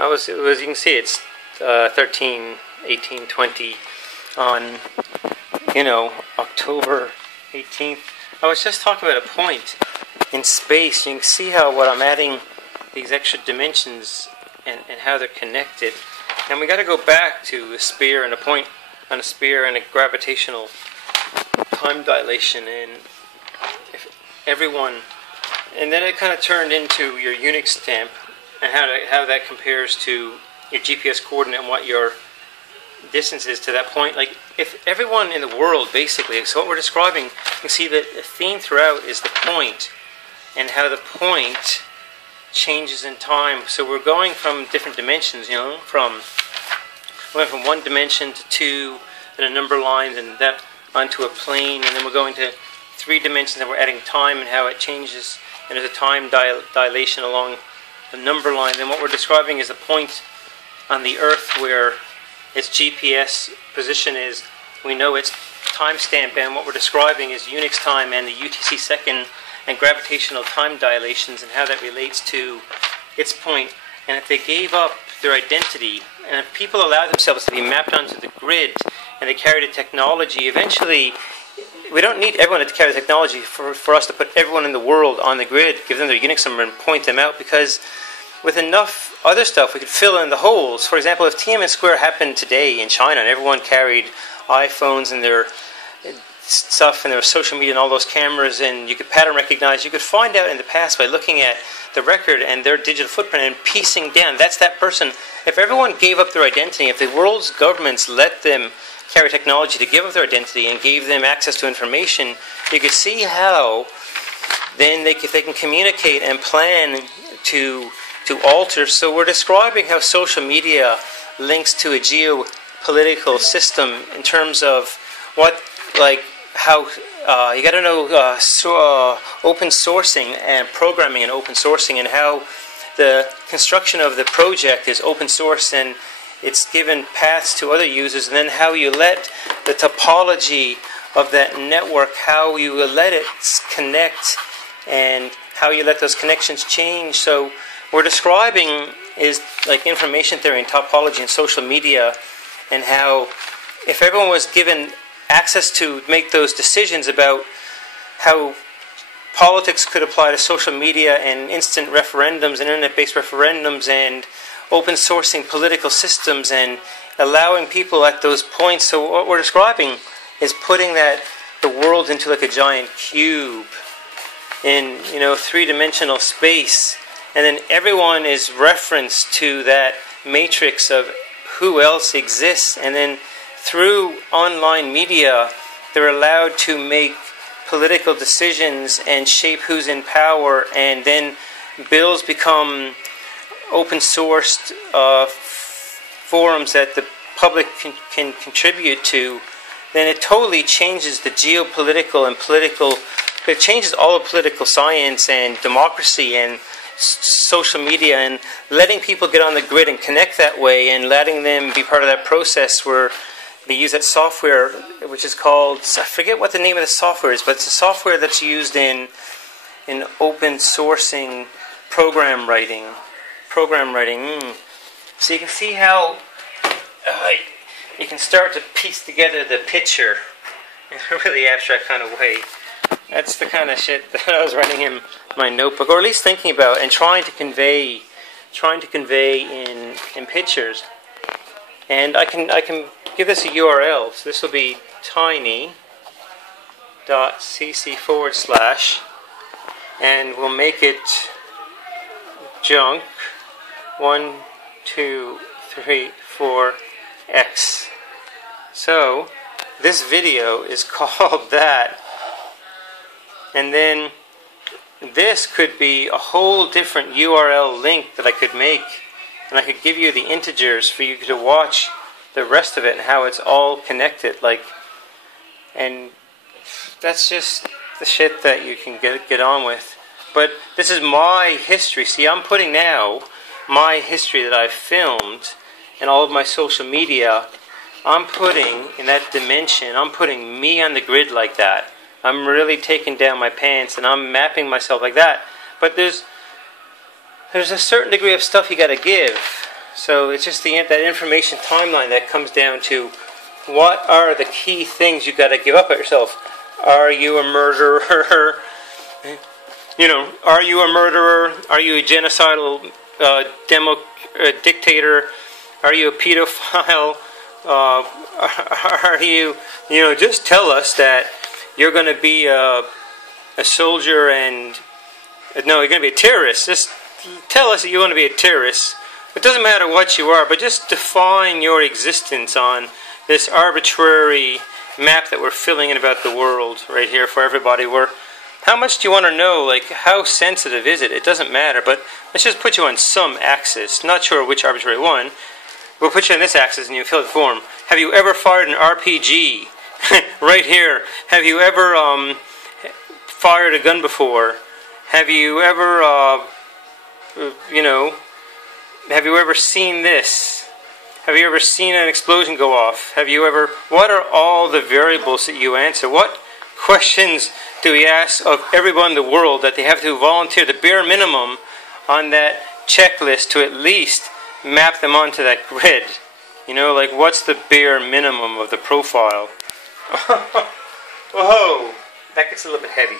As you can see, it's 13, 18, 20 on, October 18th. I was just talking about a point in space. You can see how what I'm adding these extra dimensions and how they're connected. And we got to go back to a sphere and a point on a sphere and a gravitational time dilation, and if everyone, and then it kind of turned into your Unix stamp and how that compares to your GPS coordinate and what your distance is to that point. Like, if everyone in the world, basically, so what we're describing, you can see that the theme throughout is the point and how the point changes in time. So we're going from different dimensions, from one dimension to two, and a number line, and that onto a plane, and then we're going to 3 dimensions, and we're adding time and how it changes, and there's a time dilation along the number line. Then what we're describing is a point on the Earth where its GPS position is. We know its timestamp, and what we're describing is Unix time and the UTC second and gravitational time dilations and how that relates to its point. And if they gave up their identity, and if people allow themselves to be mapped onto the grid and they carry the technology, eventually we don't need everyone to carry the technology for us to put everyone in the world on the grid, give them their Unix number and point them out, because with enough other stuff we could fill in the holes. For example, if Tiananmen Square happened today in China and everyone carried iPhones and their stuff and their social media and all those cameras, and you could pattern recognize, you could find out in the past by looking at the record and their digital footprint and piecing down, that's that person. If everyone gave up their identity, if the world's governments let them carry technology to give up their identity and gave them access to information, you could see how then if they can communicate and plan to alter. So we're describing how social media links to a geopolitical system in terms of how you got to know open sourcing and programming and open sourcing, and how the construction of the project is open source and it's given paths to other users, and then how you let the topology of that network, how you will let it connect and how you let those connections change. So we're describing is like information theory and topology and social media, and how if everyone was given access to make those decisions about how politics could apply to social media and instant referendums and internet-based referendums and open sourcing political systems and allowing people at those points. So what we're describing is putting the world into like a giant cube in 3-dimensional space, and then everyone is referenced to that matrix of who else exists, and then through online media, they're allowed to make political decisions and shape who's in power, and then bills become open-sourced forums that the public can contribute to. Then it totally changes the geopolitical and political. It changes all of political science and democracy and social media, and letting people get on the grid and connect that way, and letting them be part of that process where they use that software, which is called, I forget what the name of the software is, but it's a software that's used in open sourcing program writing. So you can see how you can start to piece together the picture in a really abstract kind of way. That's the kind of shit that I was writing in my notebook, or at least thinking about and trying to convey in pictures. And I can give this a URL. So this will be tiny.cc/, and we'll make it junk1234x. So this video is called that. And then this could be a whole different URL link that I could make, and I could give you the integers for you to watch the rest of it and how it's all connected. And that's just the shit that you can get on with. But this is my history. See, I'm putting now my history that I've filmed and all of my social media. I'm putting in that dimension. I'm putting me on the grid like that. I'm really taking down my pants and I'm mapping myself like that. But there's a certain degree of stuff you got to give. So it's just that information timeline that comes down to what are the key things you got to give up at yourself. Are you a murderer? You know, are you a murderer? Are you a genocidal dictator? Are you a pedophile? Are you, just tell us that you're going to be a soldier and, no, you're going to be a terrorist. Just tell us that you want to be a terrorist. It doesn't matter what you are, but just define your existence on this arbitrary map that we're filling in about the world right here for everybody. How much do you want to know? Like, how sensitive is it? It doesn't matter, but let's just put you on some axis. Not sure which arbitrary one. We'll put you on this axis and you fill the form. Have you ever fired an RPG? Right here. Have you ever fired a gun before? Have you ever, have you ever seen this? Have you ever seen an explosion go off? What are all the variables that you answer? What questions do we ask of everyone in the world that they have to volunteer the bare minimum on that checklist to at least map them onto that grid? Like, what's the bare minimum of the profile? Whoa, that gets a little bit heavy.